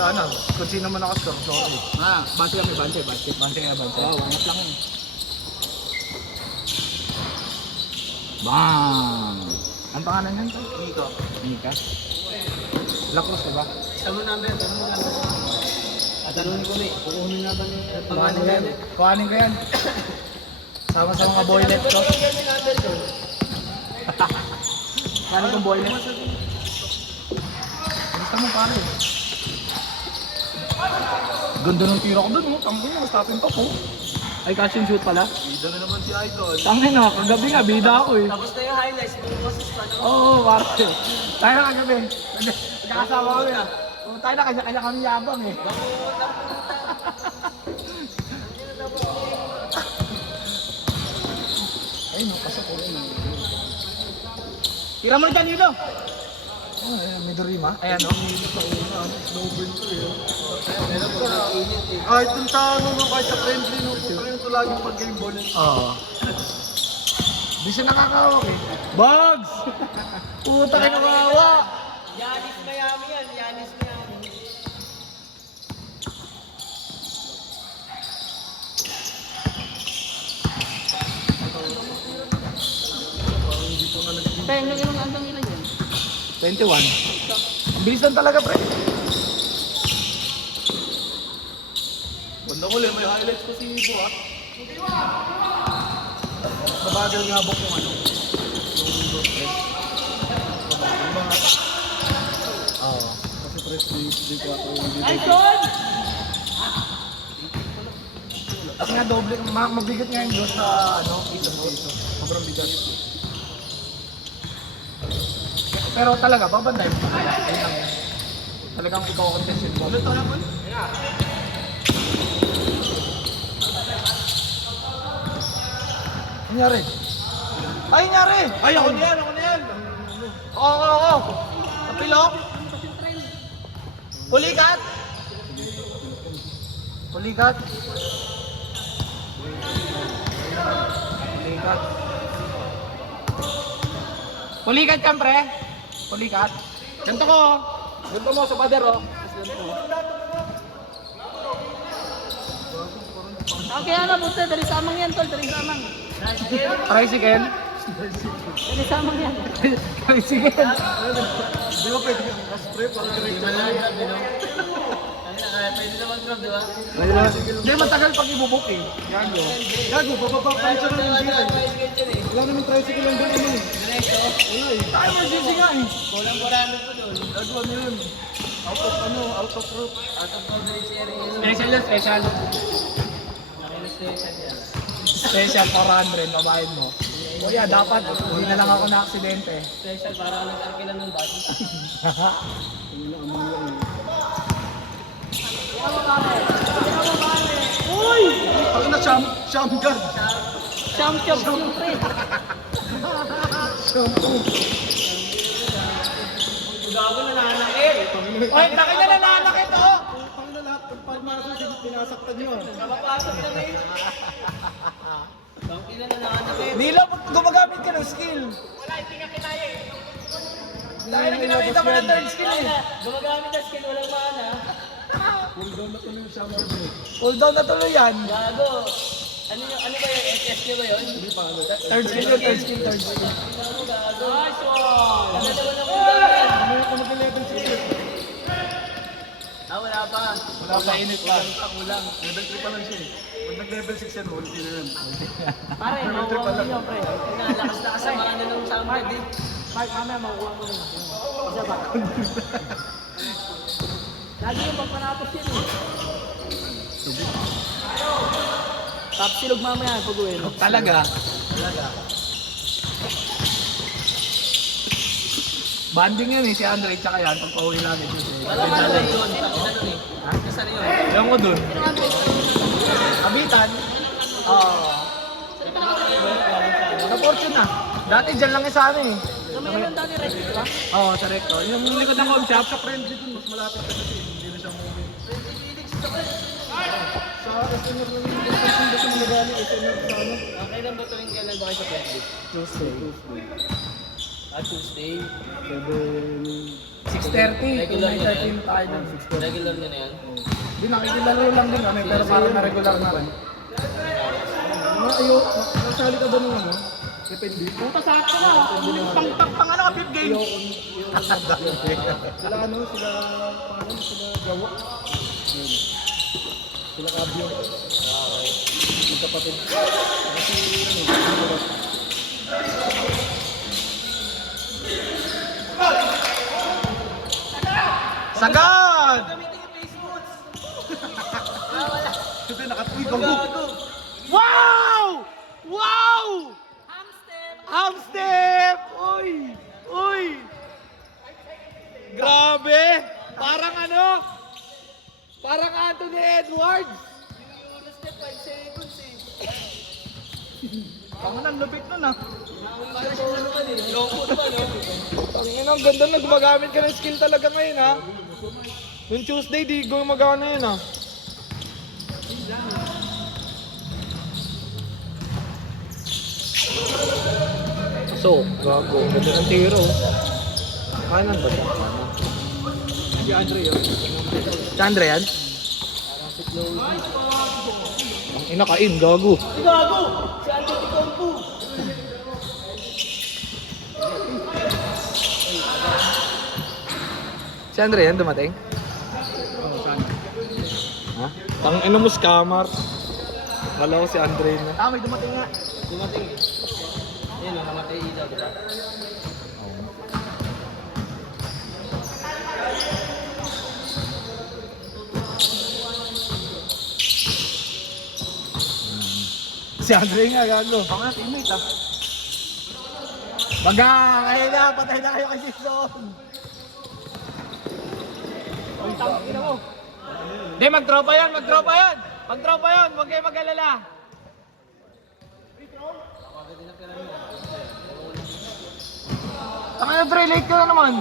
Wala na. Kung sino man nakascore, sorry. Bante kami, bante. Bante nga, bante. Oo, wangat lang yun. Bang! Ang pangalan niyan to? Nico. Nika? Lacrosse, diba? Tamo number. At tanongin ko ni, kukunin nga ba ni Kuhanin ko yan. Kuhanin ko yan. Sama sa mga boylet ko. Kuhanin kong boylet. Gusto mo pare? Ganda ng tira ko dun, oh. Tangin na, stopin pa po. Ay, catch and shoot pala. Bida na naman si Idol. Tangin na, kagabi nga, bida ako eh. Tapos na yung highlights, bumubasis pa no? Oo, pare. Tayo na kagabi. Nagkakasama kami ah. Tayo na, kanya kami yabang eh. Ay, nakasok ko rin. Tira mo na dyan, Nilo! Oh, ayan, may Dorima. Ayan, oh. Kahit dun sa ano, kahit sa friendly, no, putain ito laging pag-game ball. Oo. Di siya nakakawak eh. Bugs! Puta ka nakawa! Yanis Miami yan, Yanis Miami. Tayo na ilang andang nila yan. 21. Ang bilis lang talaga, pre. Banda ko may highlights ko si Ibo ah. Nabagal nga bok yung ano. Yung dos press. Oo. Kasi press di ko ako yung Ay, Son! Kasi nga doble, mabigat nga yung dos sa ano, isang piso. sobrang bigat. Pero talaga, babanday mo talaga. Ayun lang yan. Talagang ikaw contention mo. Ulit tayo man? Nangyari? Ay, nangyari! Ay, ako na yan, ako na yan! Oo. Napilok? Pulikat! Pulikat? Pulikat. Pulikat ka, pre? Pulikat? Ganto ko. Ganto mo sa pader, oh. Okay, ano, buta, dari samang yan, tol, dari samang. Tricycle? Dari samang yan. Tricycle? Di ba pwede yung spray para direct na lang? Pwede naman grab, di ba? Hindi, matagal pag ibubuk eh. Yan yun. Gago, bababa pa siya ng biyan. Wala naman tricycle lang doon naman. Wala eh. Tayo mo sisi nga eh. Kulang-kurang po doon. Gago, ano yun? Out of route. Out of coverage area. Special yun, special. Special 400, babayin mo. Kuya, dapat, hindi na lang ako na-aksidente. Special, para nag-arke lang ng bus. Uy! Ako na sham guard. Champion, siyempre. Gago na nanakit. Oy, taki na nananakit oh! Pang na lahat ng pagmasok, pinasaktan nyo. Kapapasok lang eh. Bangki na nanakit. Nilo, gumagamit ka ng skill. Wala, hindi ka kinaya eh. Dahil na ginamita mo ng third skill eh. Gumagamit na skill, walang mana. Pull down na tuloy yung sham guard. Cool down na tuloy yan. Gago. Ano ba yun? SS ba yun? Hindi pa ano. Third skill yun, third skill. Nice one! Ang ganda mo na Mamaya ka mag-level 6 eh. wala pa. Wala pa. Init pa. Kulang. Level 3 pa lang siya eh. Pag nag-level 6 yan, ulti na yan. Pare, makuha mo yun, pre. Lakas-lakas sa mga nanong sama din. Mike, mamaya makuha ko rin. Isa ba? Lagi yung pagpanapos yun eh. Top silog mamaya, pag-uwi. Talaga. Banding yan eh, si Andre tsaka yan, pagpauwi namin. Wala ka na yun. Ano eh? Isa na yun. Ewan ko dun. Abitan? Oo. Na-fortune na. Dati dyan lang yung sa amin eh. Kamay lang dati rin, di ba? Oo, sa recto. Yung likod ng home shop. Sa friendly dun, mas malapit ka kasi. Hindi na siya moving. Sa SMR lang yung dito sa Magaling, SMR sa ano. Okay lang ba tuwing kailan ba kayo sa pwede? Tuesday. Tuesday. 6:30, Regular yun, 9:13 tayo dun. Regular nyo na yan. Di nakikilaro lang din kami, pero parang na-regular na rin. Nasali ka ba nung ano? Depende. Puta sa akin na. Pang ano ka, 5 games. Sila ano, sila gawa. Sila kabyo. Magkapatid. Kasi ano, Sagad! Ito nakatuwi ko. Wow! Wow! Ham step! Uy! Uy! Grabe! Parang ano? Parang Anthony Edwards! Pangan ang lupit nun ah. Ang ang ganda na gumagamit ka ng skill talaga ngayon ha. Yung Tuesday di gumagawa na yun ha. So, gago. Ganda ng tiro. Kanan ba ito? Si Andre yun. Si Andre yan? Ang inakain, gago. Gago! Si Anthony Compu! Si Andre yan dumating? Oo, sana. Ha? Tang ina mo scammer. Kala ko si Andre na. Ah, may dumating nga. Dumating eh. Yan o, namatay Ida, diba? Si Andre nga, gago. Ako na, teammate ah. Baga, kaya na, patay na kayo kay Jason. Ang tangin na mo. Hindi, mag-tropa yan, mag-tropa yan. Mag-tropa yan, huwag kayo mag-alala. Taka na, Dre, late ka na naman.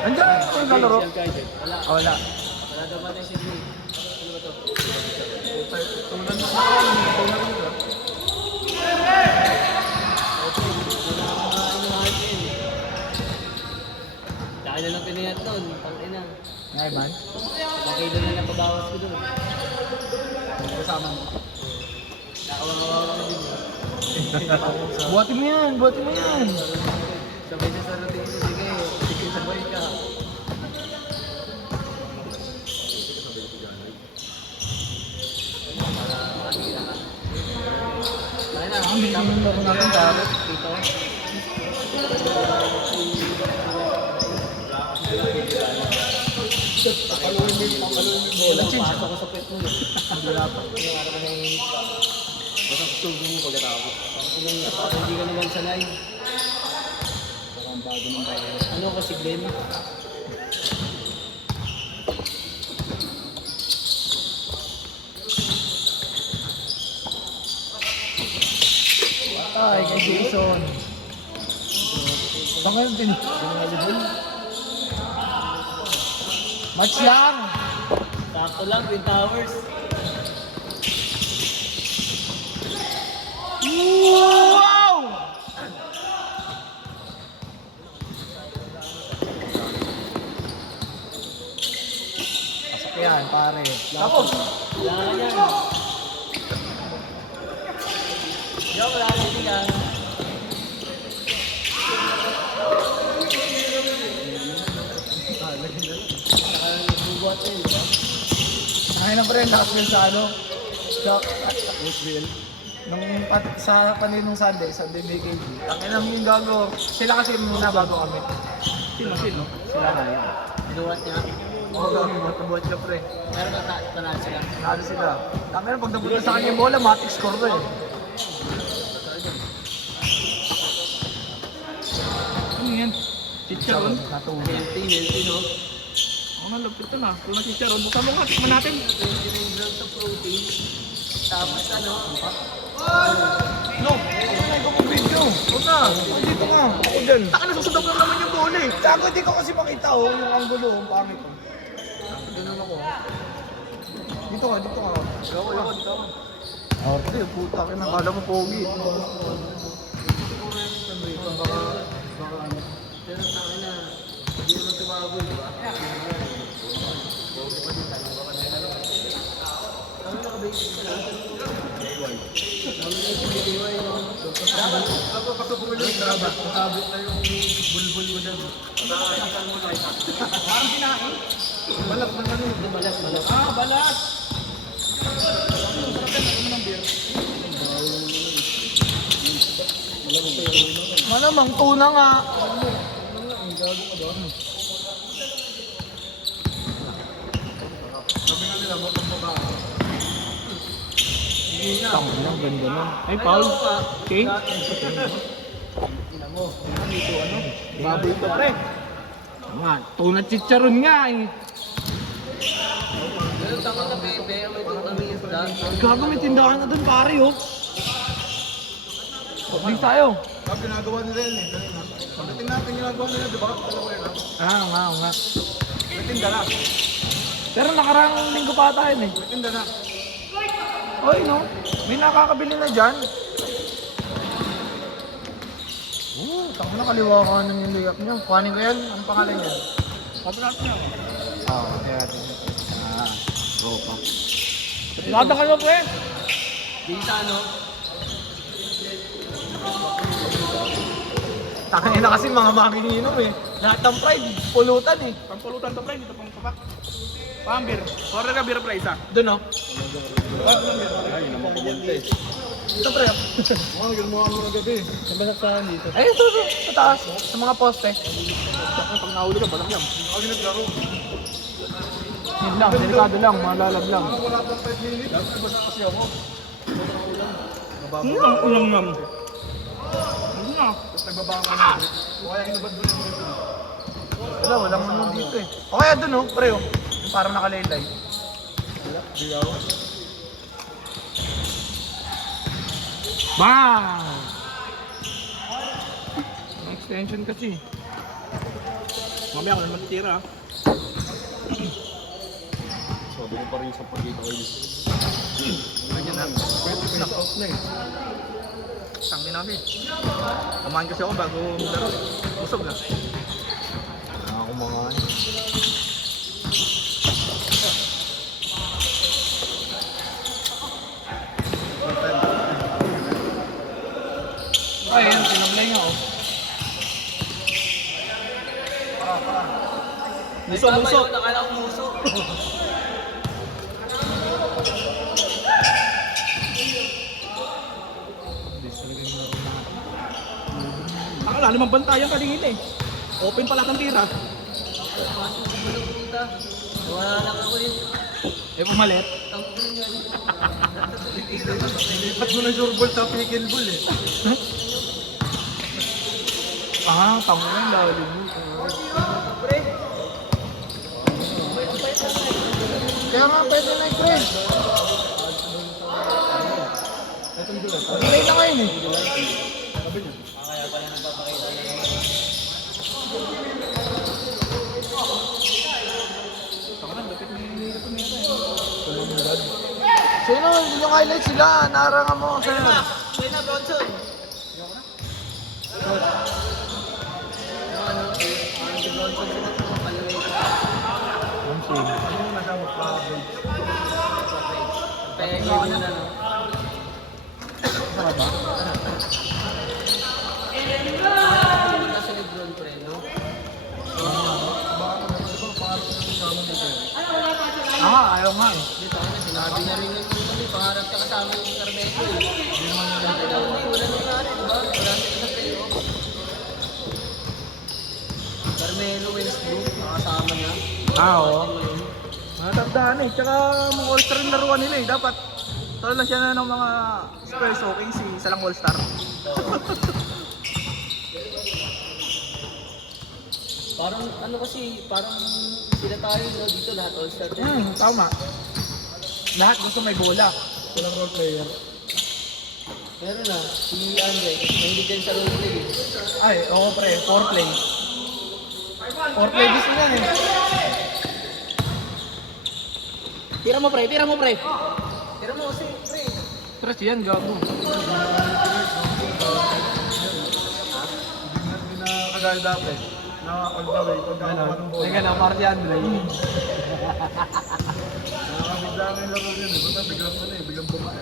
Andiyan, ano yung lalaro? Wala. Ah, wala. Wala dumating si Dre. Ano ba to? Tulan mo sa akin, tulan mo sa Dahil na lang pinayat doon. Tangina. Ngay, man? Makilo na lang pabawas ko doon. Kasama mo. Nakawawa ko din. Buhatin mo yan, buhatin mo yan. Sabay na sa routine ko. Sige, sige sabay ka. Ay na, Ang bilis ng laro natin, Tarot. dito. Wala, pasok ko sa pet mo. Wala pa. Yung araw na yung basang stove mo pagkatapos. Parang hindi ka naman sanay. Parang bago ng bago. Ano kasi Glenn? Ay, kay Jason. Saan kayo din? Match lang! Sakto lang, Twin Towers. Wow! Pasok yan, pare. Tapos, Wala ka yan. Yo, wala ka yan. Nakabubuhat na yun. ay na pa rin, nakaswell sa ano? Sa Roseville. Nung sa paninong Sunday, Sunday may KG. Ang inang yung gago. Sila kasi muna bago kami. Sino? Sila na yun. Binuhat niya. Oo, gago. Matabuhat ka pre. Meron na panalo sila. Nalo sila. Ang ina, pag napunta sa kanya yung bola, matik score na eh. Ano yan? Chicharon? Natulog. Healthy, no? Ang malapit ito na. Kung na chicharon, buksan mo nga, tikman natin. 29 grams of protein. Tapos ano? No, ano ko video? Huwag na, dito nga. Ako dyan. Taka na, susunod lang naman yung bola eh. Tago, di ko kasi makita yung angulo, ang pangit ko. Ganun ako. Dito ka, dito ka. Dito ka. Arte, puta ka na. Kala mo pogi. Pero sa akin na, hindi naman tumaboy. Ano naka-basic ka na? Ako patubulo yung grabat. Matabot na yung bulbul mo dyan. Parang kinain. Balat naman yun. Balat. Ah, balat! Malamang tuna nga. Sabi nga nila, motong babae. Tangin ang ganda nun. Ay, Paul. Okay. Baboy to, pre. Nga, tuna chicharon nga eh. Pero tama ka, bebe. May kami isda. Gago, may tindahan na dun, pare, oh. Public tayo. Ah, ginagawa nila yun eh. Kanina. Pagdating natin ginagawa nila, di ba? Dalawa yun ah. Nga. May tinda na. Pero nakarang linggo pa tayo eh. May tinda na. Oy, no? May nakakabili na dyan. Tama na kaliwa ka ng yung layup niyo. Kuhanin ko yan. Anong pangalan niya? Sabi natin yan. Kaya din. Ropa. Lada kayo, pre. Di sa ano? Tangin na kasi mga manginginom eh. Lahat ng pride, pulutan eh. Pampulutan to, pre. Dito pang kapak. Pambir. Order ka beer, pre, isa. Doon, oh. Ay, naman pumunta eh. Ito, pre. Mga ginawa mo na gabi. Nabasaksahan dito. Ay, ito. Sa taas. Sa mga poste. Pag nahuli ka, balak yan. Ako naglaro. Yun lang, delikado lang, malalag lang. Wala pang 5 minutes. Basta kasi ako. Ulang ngam. Tapos nagbabang ko na. O kaya inubad mo yung dito. Walang ano dito eh. O kaya doon, oh, pre, oh. Yung parang nakalaylay. Di ako. Bang! Ang extension kasi. Mamaya ako naman tira. Sabi ko pa rin sa pagkita kayo. Ganyan na. Knock out na eh. Tangin namin. Kumain kasi ako bago laro. Busog na. Ako mga Ay, yan. Tinamlay nga, oh. Muso. Nakala ko muso. Akala naman bantayan kanina eh. Open pala kang tira. Wala lang ako yun. Eh, pumalit. Ang kulo yan. Lipat mo na yung ball sa pick and ball eh. Tangin ang lalim mo. Pre. Kaya nga, pwede na pre. Delay na ngayon eh. Sino yung highlight sila? Narangan mo kasi. Sa'yo na, Bronson. Pengen mo na, no? Sarap ba? Kasi Lebron, pre, no? Ayaw nga eh. Dito ako na, sinabi niya rin yung kami, pangarap ka kasama yung Carmelo eh. Dati daw, wala nang nangyari, diba? Wala nang kasapero. Carmelo, Westbrook, nakasama niya. Oo. Matandaan eh. Tsaka mga all-star yung laruan nila eh. Dapat talo lang siya na ng mga Spurs okay si isa lang all-star. Parang ano kasi, parang sila tayo, no? Dito lahat all-star din. Tama. Lahat gusto may bola. Walang role player. Meron na, si Andre, hindi din sa role play. Ay, oo pre. 4-play. 4-play gusto niya eh. Tira mo pre, tira mo pre. Tira mo kasi pre. Stress yan, gago. Hindi na kagaya dati. Na all the way. Pag nakakuha ng bola. Teka na, Marty Andre. Nakakabigla na yung laro yun. Basta biglang ano eh. Biglang bumae.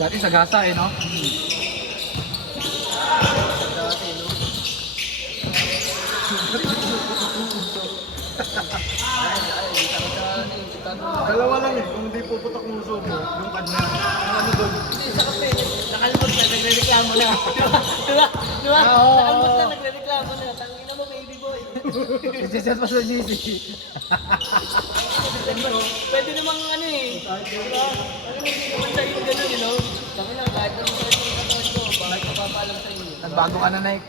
Dati sa gasa eh, no? Dati, no? Dalawa lang eh. Kung hindi puputok ng uso mo, yung kanya. Yung ano doon. Sa kape, nakalmot na, nagre-reklamo na. Diba? Diba? Oo. Nakalmot na, nagre-reklamo na. Tangina mo, baby boy. Isisat pa sa GC. Pwede namang ano eh. Diba? Ano hindi naman sa'yo gano'n, you know? Tangina, kahit na sa yung katawan ko, bakit napapalam sa inyo? Nagbago ka na, Nike.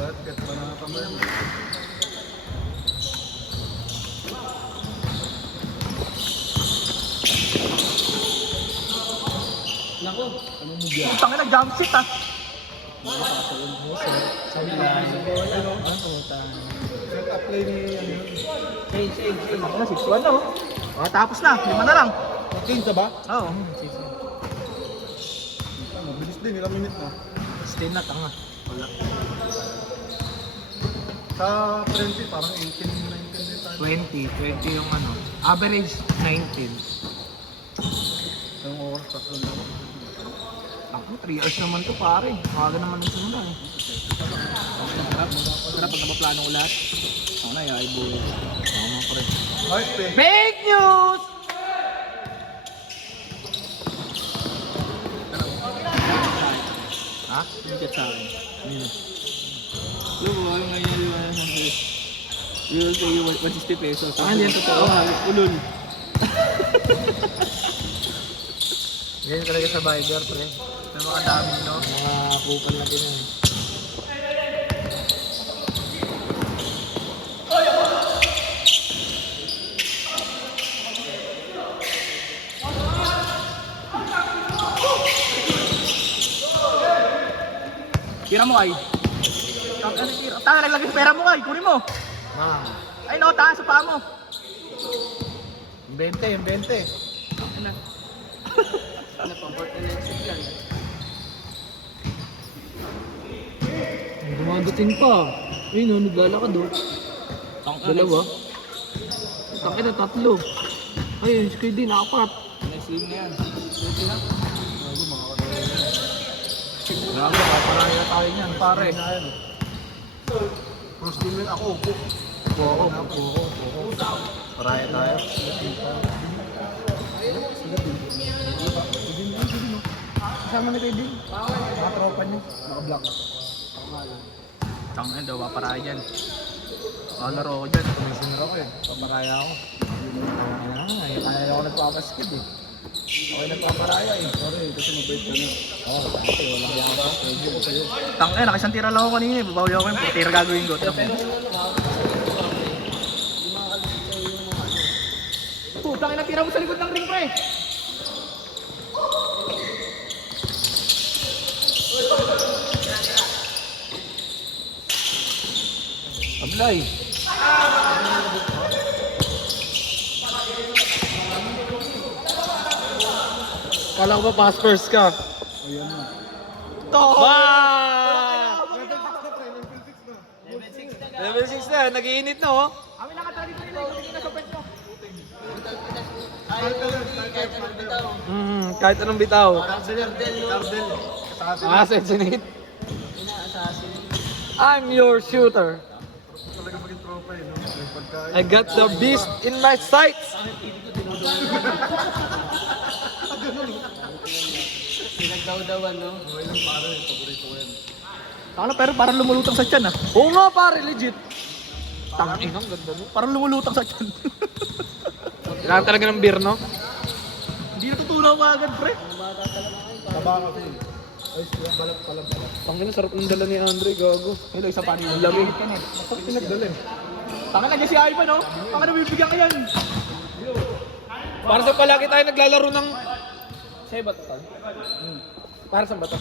Kat pa na kamay mo. Nako. Putang ina, jump shit ah. Sabi lang. Ano? Set up play ni ano yun. Change. Ako na, 6-1 na oh. Oh, tapos na, 5 na lang. Kinsa ba? Oo. Mabilis din, ilang minute na. Stay na, tanga. Wala. Sa Frenzy, parang 18, 19 din tayo. 20 yung ano. Average, 19. Yung oras, tatlo na. Ako, 3 hours naman to pare. Kaga naman yung sunod eh. Sarap pag napaplano ko lahat. Ako na, yay boy. Ako mga pre. Ay, Fake news! Ha? Yung chat sa akin. Alam mo, yung ngayon yung ano sa you will pay you 160 pesos. Ah, hindi yan totoo. Ulul. Ganyan talaga sa Viber, pre. May mga dami, no? Mga kupal natin yun. Tira mo, ay. Tanga, naglagay sa pera mo, ay. Kunin mo. Ay, no, taas sa paa mo. yung 20, yung 20. Ano pang port na next week yan? Dumadating pa. Ayun o, naglalakad o. Dalawa. Tangin na 3. Ayun, si Kuya din, 4. Next week na yan. Grabe, kaparaya tayo niyan, pare. First game yun ako, upo. Poko. Paraya tayo. Kasama na kayo din. Mga tropa niyo. Naka-block. Tangin daw, paparaya dyan. Laro ko dyan. Commissioner ako eh. Paparaya ako. Kaya ako nagpapasket eh. Okay, nagpaparaya eh. Sorry, kasi mabait ka na. Oo, dati walang yan ba? Thank you ko sa'yo. Tangin, nakisang tira lang ako kanina eh. Babawi ako yung tira gagawin ko. Putang ina, tira mo sa likod ng ring, pre! Ablay! Kala ko ba pass first ka? Ayan na. To! Level 6 na, nag-iinit na oh. Kami nakatara dito nila, ikutin na sa pet mo. Kahit anong bitaw. Cardel. Assassinate. I'm your shooter. Talaga maging tropa eh, no? Yung pagkain. I got the beast in my sights. Pinagdaw-dawan, no? Okay lang pare, paborito ko yan. Ano, pero parang lumulutang sa tiyan ah. Oo nga pare, legit. Tangin, ang ganda mo. Parang lumulutang sa tiyan. Kailangan talaga ng beer, no? Hindi natutunaw ka agad, pre. Taba kasi. Ay, balat pala. Tangina, sarap ng dala ni Andre, gago. Hello, isa pa nila. Lamig. Bakit pinagdala eh? Tanga na si Ivan, no? Tanga na bibigyan ka yan. Para sa palagi tayo naglalaro ng... Sa'yo ba ito? Para sa bato?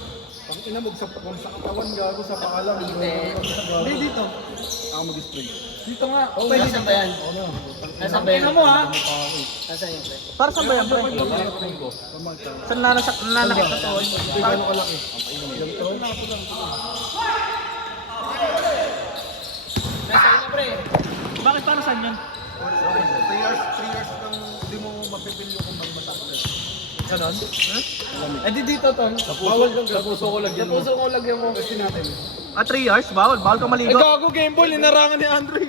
Bakit inabog sa katawan gago sa pangalan? Hindi. Hindi dito. Ako mag-spray. Dito nga. Oh, Pwede nasaan ba yan? Nasaan ba yan? Tingnan mo ha. Nasaan yung pre? Para saan ba yan, pre? Saan nanakit na to? Gano'n kalaki? Nasaan na pre? Bakit para saan yan? 3 years nang hindi mo mapipil yung kumbang masakit. Ganon? Eh di dito, Tol. Bawal kang sa puso ko lagyan mo. Sa puso ko lagyan mo. Kasi natin. 3 years? Bawal ka Eh maligo. gago, Game Boy, linarangan ni Andre.